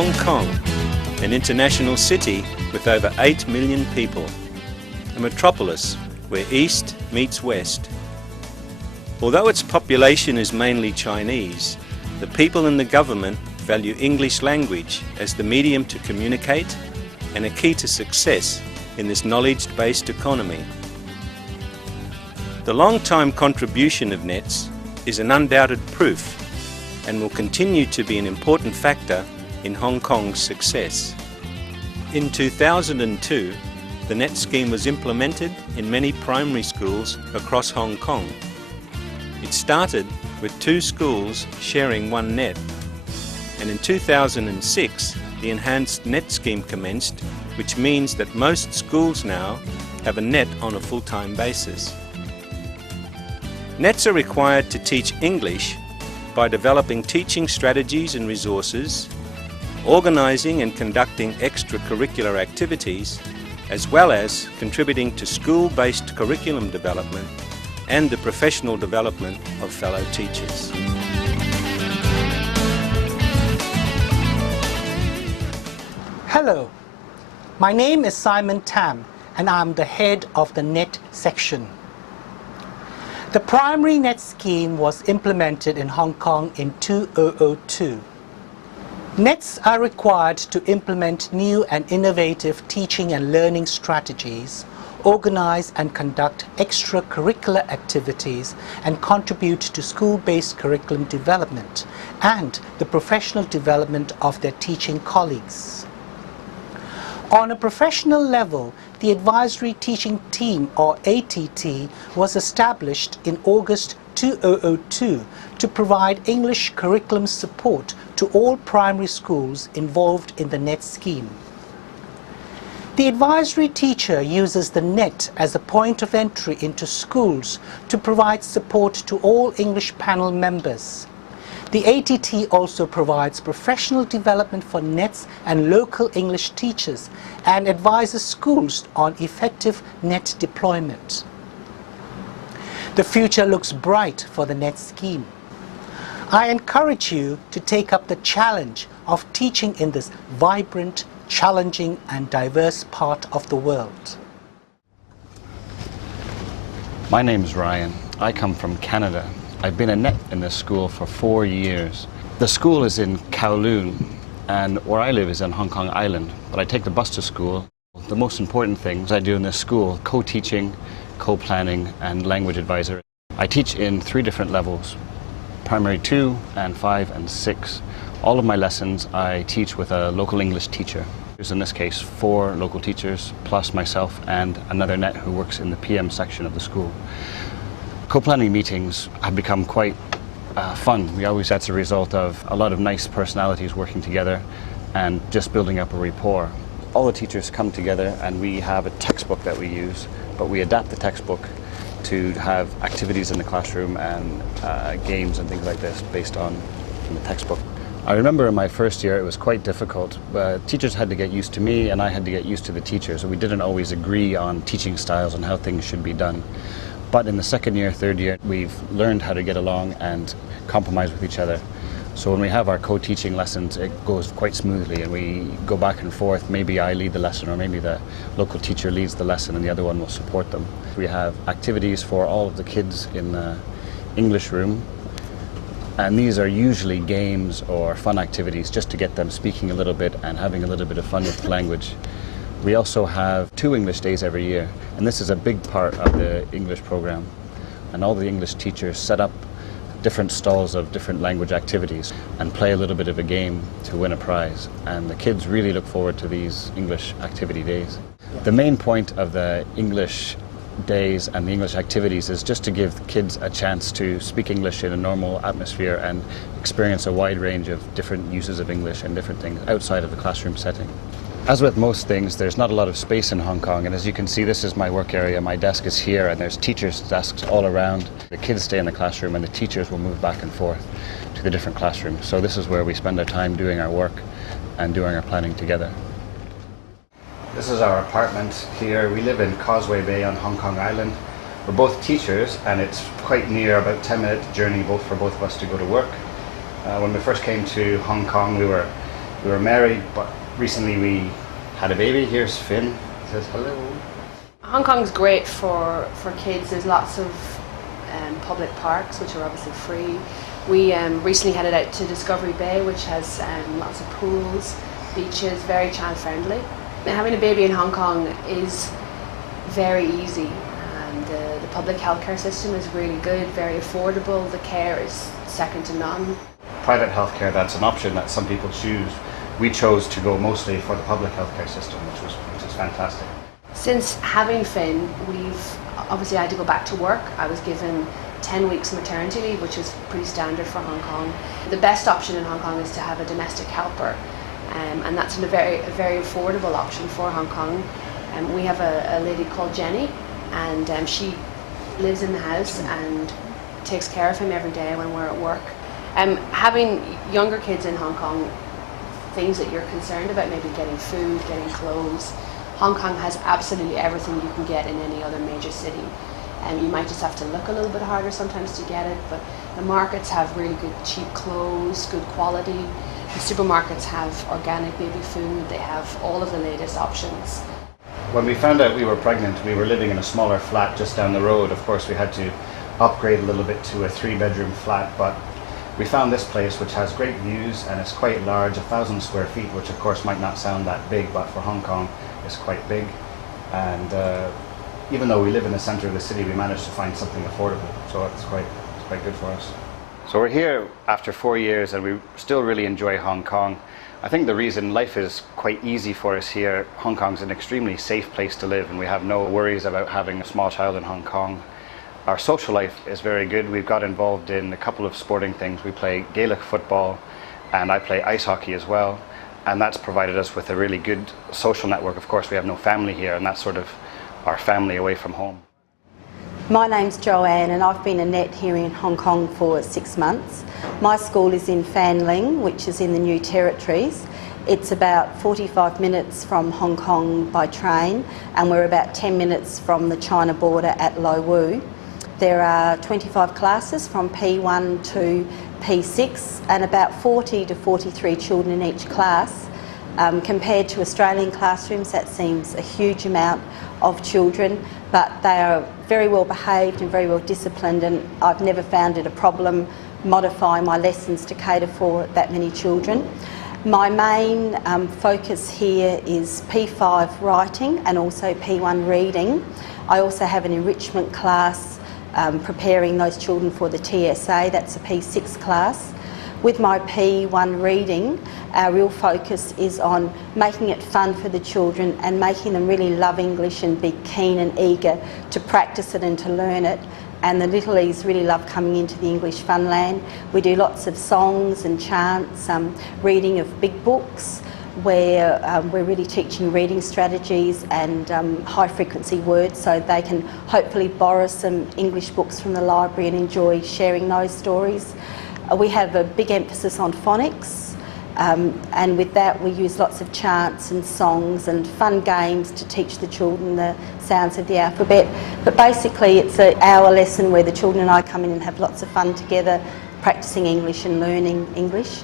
Hong Kong, an international city with over 8 million people, a metropolis where East meets West. Although its population is mainly Chinese, the people in the government value English language as the medium to communicate and a key to success in this knowledge-based economy. The long-time contribution of NETS is an undoubted proof and will continue to be an important factor in Hong Kong's success. In 2002, the NET scheme was implemented in many primary schools across Hong Kong. It started with 2 schools sharing one NET, and in 2006 the enhanced NET scheme commenced, which means that most schools now have a NET on a full-time basis. NETs are required to teach English by developing teaching strategies and resources, organising and conducting extracurricular activities, as well as contributing to school-based curriculum development and the professional development of fellow teachers. Hello, my name is Simon Tam and I'm the head of the NET section. The primary NET scheme was implemented in Hong Kong in 2002. NETs are required to implement new and innovative teaching and learning strategies, organize and conduct extracurricular activities, and contribute to school-based curriculum development and the professional development of their teaching colleagues. On a professional level, the Advisory Teaching Team, or ATT, was established in August 2002 to provide English curriculum support to all primary schools involved in the NET scheme. The advisory teacher uses the NET as a point of entry into schools to provide support to all English panel members. The ATT also provides professional development for NETs and local English teachers and advises schools on effective NET deployment. The future looks bright for the NET scheme. I encourage you to take up the challenge of teaching in this vibrant, challenging and diverse part of the world. My name is Ryan. I come from Canada. I've been a NET in this school for 4 years. The school is in Kowloon, and where I live is in Hong Kong Island, but I take the bus to school. The most important things I do in this school: co-teaching, co-planning and language advisor. I teach in 3 different levels: primary 2 and 5 and 6. All of my lessons I teach with a local English teacher. There's in this case 4 local teachers plus myself and another NET who works in the PM section of the school. Co-planning meetings have become quite fun. That's a result of a lot of nice personalities working together and just building up a rapport. All the teachers come together and we have a textbook that we use, but we adapt the textbook to have activities in the classroom and games and things like this based on the textbook. I remember in my first year it was quite difficult. Teachers had to get used to me and I had to get used to the teachers. We didn't always agree on teaching styles and how things should be done. But in the second year, third year, we've learned how to get along and compromise with each other. So when we have our co-teaching lessons, it goes quite smoothly and we go back and forth. Maybe I lead the lesson or maybe the local teacher leads the lesson and the other one will support them. We have activities for all of the kids in the English room, and these are usually games or fun activities just to get them speaking a little bit and having a little bit of fun with the language. We also have 2 English days every year, and this is a big part of the English program. And all the English teachers set up different stalls of different language activities and play a little bit of a game to win a prize. And the kids really look forward to these English activity days. The main point of the English days and the English activities is just to give kids a chance to speak English in a normal atmosphere and experience a wide range of different uses of English and different things outside of the classroom setting. As with most things, there's not a lot of space in Hong Kong, and as you can see, this is my work area. My desk is here and there's teachers' desks all around. The kids stay in the classroom and the teachers will move back and forth to the different classrooms. So this is where we spend our time doing our work and doing our planning together. This is our apartment here. We live in Causeway Bay on Hong Kong Island. We're both teachers and it's quite near, about 10-minute journey for both of us to go to work. When we first came to Hong Kong, we were We were married, but recently we had a baby. Here's Finn. He says hello. Hong Kong's great for kids. There's lots of public parks, which are obviously free. We recently headed out to Discovery Bay, which has lots of pools, beaches, very child friendly. Having a baby in Hong Kong is very easy, and the public healthcare system is really good, very affordable. The care is second to none. Private healthcare, that's an option that some people choose. We chose to go mostly for the public healthcare system, which is fantastic. Since having Finn, we've obviously had to go back to work. I was given 10 weeks maternity leave, which is pretty standard for Hong Kong. The best option in Hong Kong is to have a domestic helper, and that's a very affordable option for Hong Kong. We have a lady called Jenny, and she lives in the house and takes care of him every day when we're at work. Having younger kids in Hong Kong, things that you're concerned about, maybe getting food, getting clothes, Hong Kong has absolutely everything you can get in any other major city. You might just have to look a little bit harder sometimes to get it, but the markets have really good cheap clothes, good quality. The supermarkets have organic baby food, they have all of the latest options. When we found out we were pregnant, we were living in a smaller flat just down the road. Of course, we had to upgrade a little bit to a 3-bedroom flat, but we found this place which has great views and it's quite large, 1,000 square feet, which of course might not sound that big, but for Hong Kong it's quite big. And even though we live in the center of the city, we managed to find something affordable, so it's quite good for us. So we're here after 4 years and we still really enjoy Hong Kong. I think the reason life is quite easy for us here, Hong Kong's an extremely safe place to live and we have no worries about having a small child in Hong Kong. Our social life is very good. We've got involved in a couple of sporting things. We play Gaelic football and I play ice hockey as well, and that's provided us with a really good social network. Of course, we have no family here and that's sort of our family away from home. My name's Joanne and I've been a net here in Hong Kong for 6 months. My school is in Fanling, which is in the New Territories. It's about 45 minutes from Hong Kong by train and we're about 10 minutes from the China border at Lo Wu. There are 25 classes from P1 to P6 and about 40 to 43 children in each class. Compared to Australian classrooms, that seems a huge amount of children, but they are very well behaved and very well disciplined, and I've never found it a problem modifying my lessons to cater for that many children. My main focus here is P5 writing and also P1 reading. I also have an enrichment class preparing those children for the TSA, that's a P6 class. With my P1 reading, our real focus is on making it fun for the children and making them really love English and be keen and eager to practice it and to learn it. And the littlies really love coming into the English Funland. We do lots of songs and chants, reading of big books, where we're really teaching reading strategies and high frequency words, so they can hopefully borrow some English books from the library and enjoy sharing those stories. We have a big emphasis on phonics, and with that we use lots of chants and songs and fun games to teach the children the sounds of the alphabet. But basically it's an hour lesson where the children and I come in and have lots of fun together, practicing English and learning English.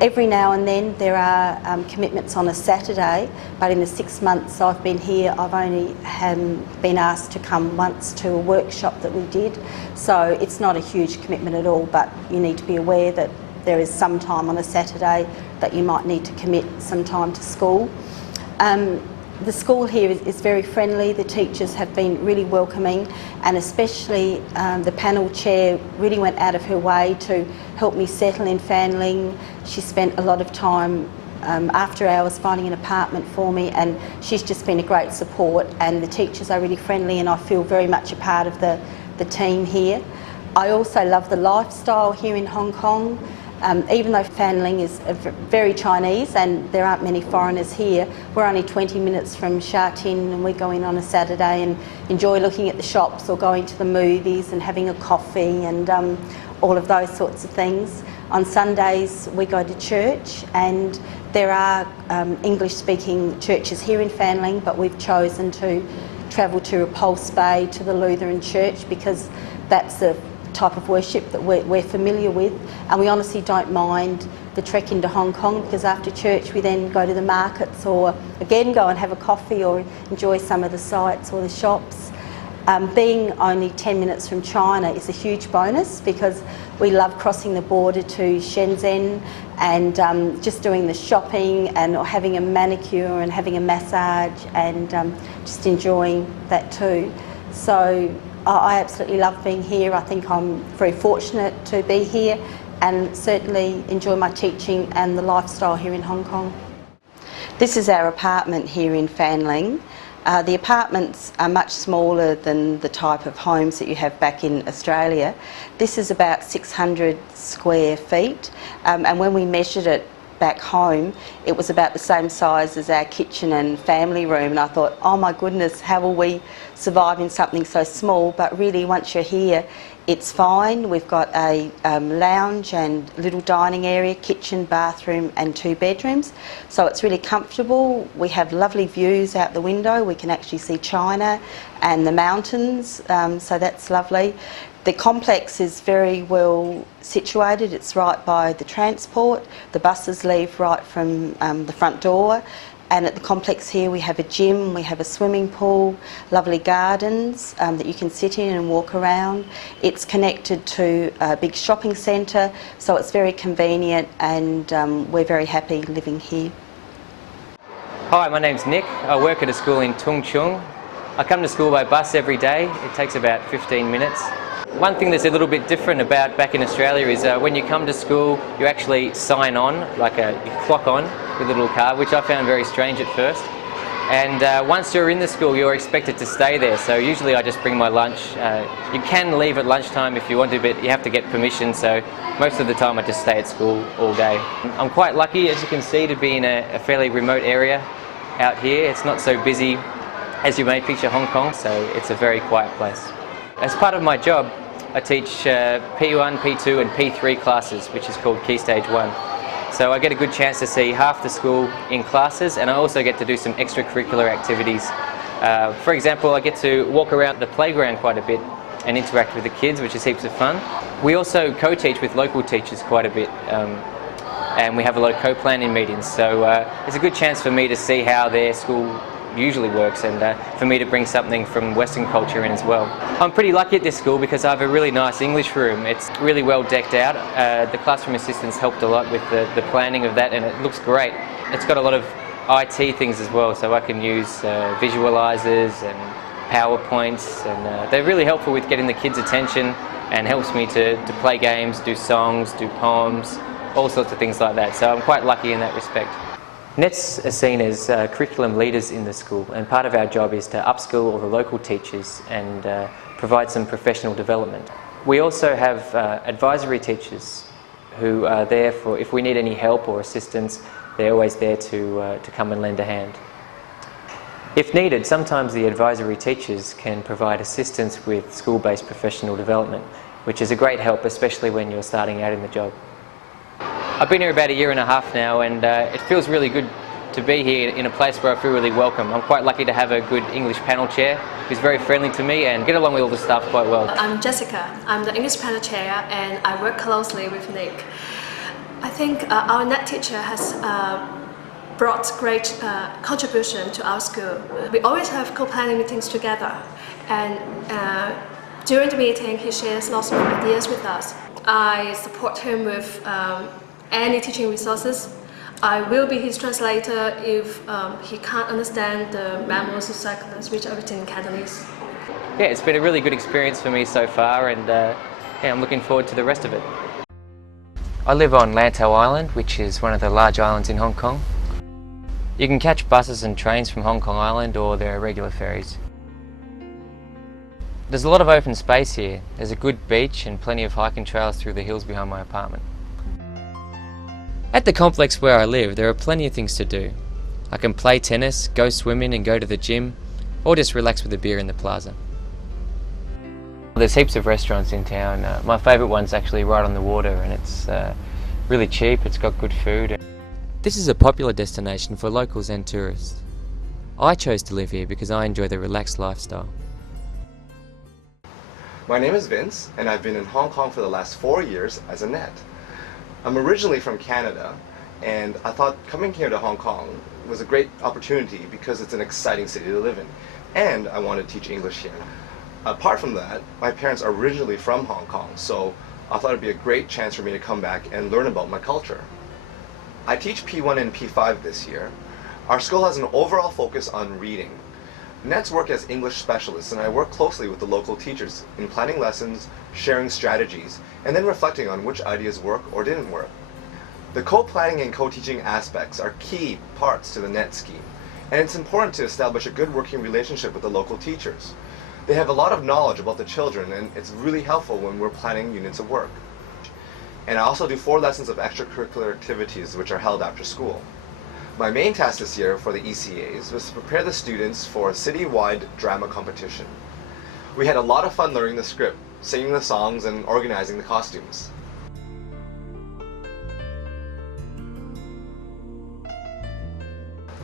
Every now and then there are commitments on a Saturday, but in the 6 months I've been here, I've only been asked to come once to a workshop that we did. So it's not a huge commitment at all, but you need to be aware that there is some time on a Saturday that you might need to commit some time to school. The school here is very friendly. The teachers have been really welcoming, and especially the panel chair really went out of her way to help me settle in Fanling. She spent a lot of time after hours finding an apartment for me, and she's just been a great support, and the teachers are really friendly and I feel very much a part of the team here. I also love the lifestyle here in Hong Kong. Even though Fanling is very Chinese and there aren't many foreigners here, we're only 20 minutes from Sha Tin, and we go in on a Saturday and enjoy looking at the shops or going to the movies and having a coffee and all of those sorts of things. On Sundays we go to church, and there are English-speaking churches here in Fanling, but we've chosen to travel to Repulse Bay to the Lutheran Church because that's the type of worship that we're familiar with, and we honestly don't mind the trek into Hong Kong, because after church we then go to the markets, or again go and have a coffee or enjoy some of the sights or the shops. Being only 10 minutes from China is a huge bonus, because we love crossing the border to Shenzhen and just doing the shopping and having a manicure and having a massage and just enjoying that too. So I absolutely love being here. I think I'm very fortunate to be here and certainly enjoy my teaching and the lifestyle here in Hong Kong. This is our apartment here in Fanling. The apartments are much smaller than the type of homes that you have back in Australia. This is about 600 square feet, and when we measured it back home, it was about the same size as our kitchen and family room, and I thought, oh my goodness, how will we survive in something so small? But really, once you're here, it's fine. We've got a lounge and little dining area, kitchen, bathroom and 2 bedrooms. So it's really comfortable. We have lovely views out the window. We can actually see China and the mountains, so that's lovely. The complex is very well situated. It's right by the transport. The buses leave right from the front door. And at the complex here we have a gym, we have a swimming pool, lovely gardens that you can sit in and walk around. It's connected to a big shopping centre, so it's very convenient, and we're very happy living here. Hi, my name's Nick. I work at a school in Tung Chung. I come to school by bus every day. It takes about 15 minutes. One thing that's a little bit different about back in Australia is when you come to school, you actually sign on, you clock on with a little card, which I found very strange at first. And once you're in the school, you're expected to stay there. So usually I just bring my lunch. You can leave at lunchtime if you want to, but you have to get permission. So most of the time I just stay at school all day. I'm quite lucky, as you can see, to be in a fairly remote area out here. It's not so busy as you may picture Hong Kong, so it's a very quiet place. As part of my job, I teach P1, P2 and P3 classes, which is called Key Stage 1. So I get a good chance to see half the school in classes, and I also get to do some extracurricular activities. For example, I get to walk around the playground quite a bit and interact with the kids, which is heaps of fun. We also co-teach with local teachers quite a bit, and we have a lot of co-planning meetings. So it's a good chance for me to see how their school usually works, and for me to bring something from Western culture in as well. I'm pretty lucky at this school because I have a really nice English room. It's really well decked out. The classroom assistants helped a lot with the planning of that, and it looks great. It's got a lot of IT things as well, so I can use visualizers and PowerPoints, and they're really helpful with getting the kids' attention, and helps me to play games, do songs, do poems, all sorts of things like that. So I'm quite lucky in that respect. NETs are seen as curriculum leaders in the school, and part of our job is to upskill all the local teachers and provide some professional development. We also have advisory teachers who are there for, if we need any help or assistance, they're always there to come and lend a hand. If needed, sometimes the advisory teachers can provide assistance with school-based professional development, which is a great help, especially when you're starting out in the job. I've been here about a year and a half now, and it feels really good to be here in a place where I feel really welcome. I'm quite lucky to have a good English panel chair who's very friendly to me and get along with all the staff quite well. I'm Jessica. I'm the English panel chair, and I work closely with Nick. I think our NET teacher has brought great contribution to our school. We always have co-planning meetings together, and during the meeting he shares lots of ideas with us. I support him with any teaching resources. I will be his translator if he can't understand the memos or circulars which are written in Cantonese. Yeah, it's been a really good experience for me so far, and yeah, I'm looking forward to the rest of it. I live on Lantau Island, which is one of the large islands in Hong Kong. You can catch buses and trains from Hong Kong Island, or there are regular ferries. There's a lot of open space here. There's a good beach and plenty of hiking trails through the hills behind my apartment. At the complex where I live, there are plenty of things to do. I can play tennis, go swimming and go to the gym, or just relax with a beer in the plaza. There's heaps of restaurants in town. My favourite one's actually right on the water, and it's really cheap, it's got good food. This is a popular destination for locals and tourists. I chose to live here because I enjoy the relaxed lifestyle. My name is Vince, and I've been in Hong Kong for the last 4 years as a net. I'm originally from Canada, and I thought coming here to Hong Kong was a great opportunity because it's an exciting city to live in, and I want to teach English here. Apart from that, my parents are originally from Hong Kong, so I thought it'd be a great chance for me to come back and learn about my culture. I teach P1 and P5 this year. Our school has an overall focus on reading. Nets work as English specialists, and I work closely with the local teachers in planning lessons, sharing strategies, and then reflecting on which ideas work or didn't work. The co-planning and co-teaching aspects are key parts to the net scheme, and it's important to establish a good working relationship with the local teachers. They have a lot of knowledge about the children, and it's really helpful when we're planning units of work. And I also do 4 lessons of extracurricular activities which are held after school. My main task this year for the ECAs was to prepare the students for a city-wide drama competition. We had a lot of fun learning the script, singing the songs, and organizing the costumes.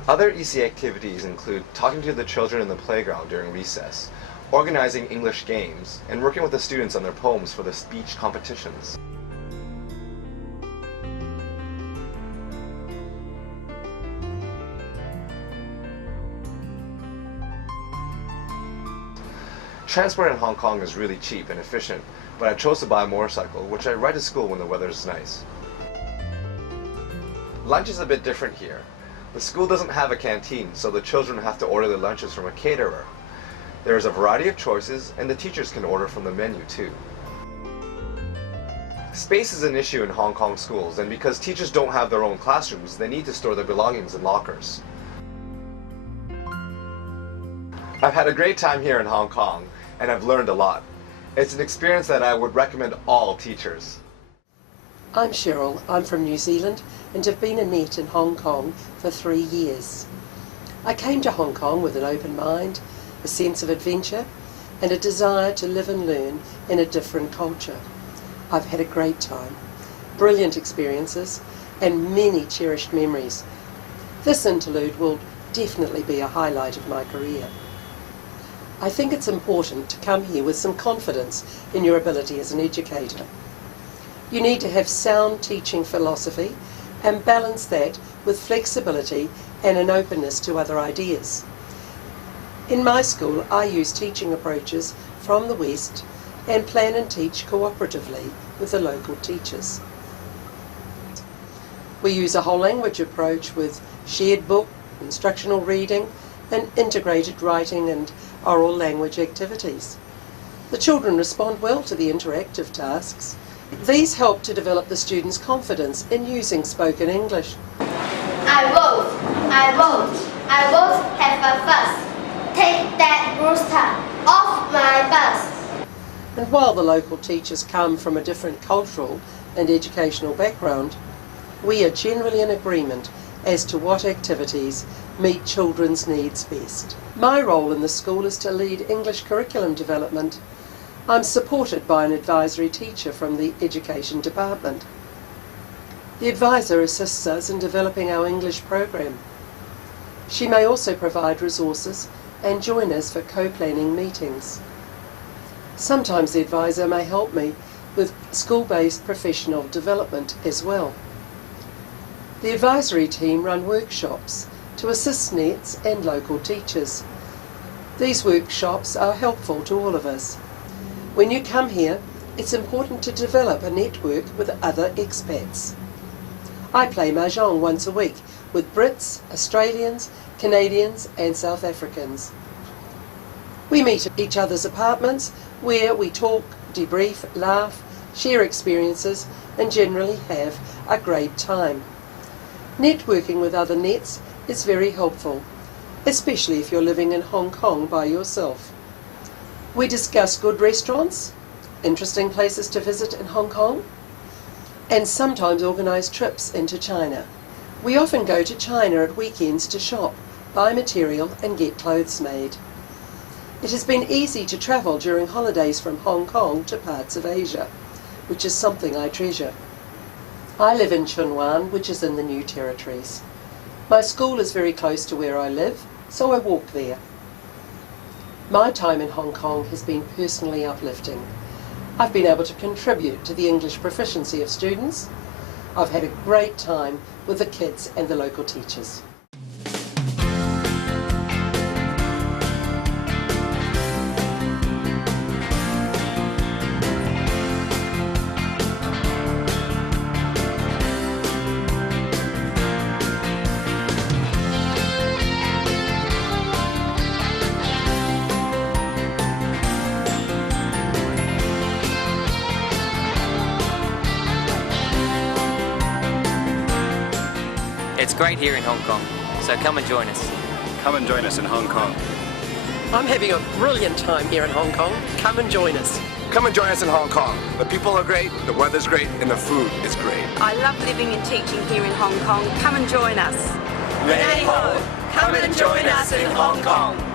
Other ECA activities include talking to the children in the playground during recess, organizing English games, and working with the students on their poems for the speech competitions. Transport in Hong Kong is really cheap and efficient, but I chose to buy a motorcycle, which I ride to school when the weather is nice. Lunch is a bit different here. The school doesn't have a canteen, so the children have to order their lunches from a caterer. There is a variety of choices, and the teachers can order from the menu too. Space is an issue in Hong Kong schools, and because teachers don't have their own classrooms, they need to store their belongings in lockers. I've had a great time here in Hong Kong, and I've learned a lot. It's an experience that I would recommend all teachers. I'm Cheryl. I'm from New Zealand and have been a net in Hong Kong for 3 years. I came to Hong Kong with an open mind, a sense of adventure, and a desire to live and learn in a different culture. I've had a great time, brilliant experiences, and many cherished memories. This interlude will definitely be a highlight of my career. I think it's important to come here with some confidence in your ability as an educator. You need to have sound teaching philosophy and balance that with flexibility and an openness to other ideas. In my school, I use teaching approaches from the West and plan and teach cooperatively with the local teachers. We use a whole language approach with shared book, instructional reading, and integrated writing and oral language activities. The children respond well to the interactive tasks. These help to develop the students' confidence in using spoken English. I vote have a fuss. Take that rooster off my bus. And while the local teachers come from a different cultural and educational background, we are generally in agreement as to what activities meet children's needs best. My role in the school is to lead English curriculum development. I'm supported by an advisory teacher from the Education Department. The advisor assists us in developing our English program. She may also provide resources and join us for co-planning meetings. Sometimes the advisor may help me with school-based professional development as well. The advisory team run workshops to assist nets and local teachers. These workshops are helpful to all of us. When you come here, it's important to develop a network with other expats. I play Mahjong once a week with Brits, Australians, Canadians and South Africans. We meet at each other's apartments where we talk, debrief, laugh, share experiences and generally have a great time. Networking with other nets is very helpful, especially if you're living in Hong Kong by yourself. We discuss good restaurants, interesting places to visit in Hong Kong, and sometimes organise trips into China. We often go to China at weekends to shop, buy material and get clothes made. It has been easy to travel during holidays from Hong Kong to parts of Asia, which is something I treasure. I live in Tsuen Wan, which is in the New Territories. My school is very close to where I live, so I walk there. My time in Hong Kong has been personally uplifting. I've been able to contribute to the English proficiency of students. I've had a great time with the kids and the local teachers. It's great here in Hong Kong, so come and join us. Come and join us in Hong Kong. I'm having a brilliant time here in Hong Kong. Come and join us. Come and join us in Hong Kong. The people are great, the weather's great, and the food is great. I love living and teaching here in Hong Kong. Come and join us. Come and join us in Hong Kong.